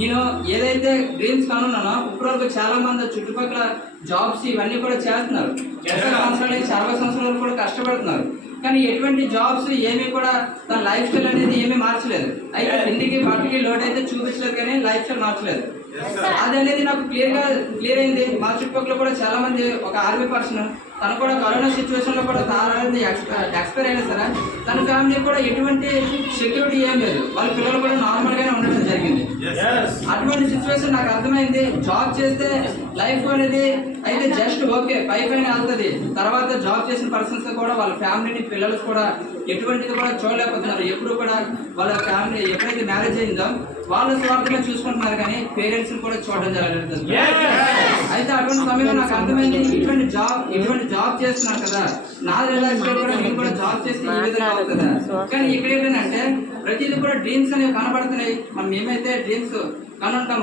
నేను ఏదైతే డ్రీమ్స్ కనున్నానో ఇప్పటివరకు చాలా మంది చుట్టుపక్కల జాబ్స్ ఇవన్నీ కూడా చేస్తున్నారు. 30 సంవత్సరాల నుంచి 60 సంవత్సరాల వరకు కూడా కష్టపడుతున్నారు. కానీ ఎటువంటి జాబ్స్ ఏమీ కూడా తన లైఫ్ స్టైల్ అనేది ఏమీ మార్చలేదు. అయితే ఇంటికి బట్టకి లోడ్ అయితే చూపించలేదు కానీ లైఫ్ స్టైల్ మార్చలేదు. అది అనేది నాకు క్లియర్ అయింది. మా చుట్టుపక్కల కూడా చాలా మంది ఒక ఆర్మీ పర్సన్ తను కూడా కరోనా సిచ్యువేషన్ లో కూడా తాను ఎక్స్పైర్ అయినా సరే తన ఫ్యామిలీ కూడా ఎటువంటి సెక్యూరిటీ ఏం లేదు. వాళ్ళ పిల్లలు కూడా నార్మల్ గానే ఉండడం జరిగింది. అటువంటి సిచ్యువేషన్ నాకు అర్థమైంది. జాబ్ చేస్తే లైఫ్ అనేది అయితే జస్ట్ ఓకే పైన వెళ్తుంది. తర్వాత జాబ్ చేసిన పర్సన్స్ కూడా వాళ్ళ ఫ్యామిలీని పిల్లలు కూడా ఎటువంటిది కూడా చూడలేకపోతున్నారు. ఎప్పుడు కూడా వాళ్ళ ఫ్యామిలీ ఎప్పుడైతే మ్యారేజ్ అయిందో వాళ్ళ స్వార్థంగా చూసుకుంటున్నారు కానీ పేరెంట్స్ కూడా చూడడం జరగలేదు. అయితే అటువంటి సమయంలో నాకు అర్థమైంది ఇటువంటి జాబ్ చేస్తున్నాను కదా నా రిలాక్స్ కూడా నేను కూడా జాబ్ చేస్తే ఈ విధంగా అవుతుందా. కానీ ఇక్కడ ఏంటంటే ప్రతిదీ కూడా డ్రీమ్స్ అనేవి కనబడుతున్నాయి. మనం ఏమైతే డ్రీమ్స్ కనుంటాం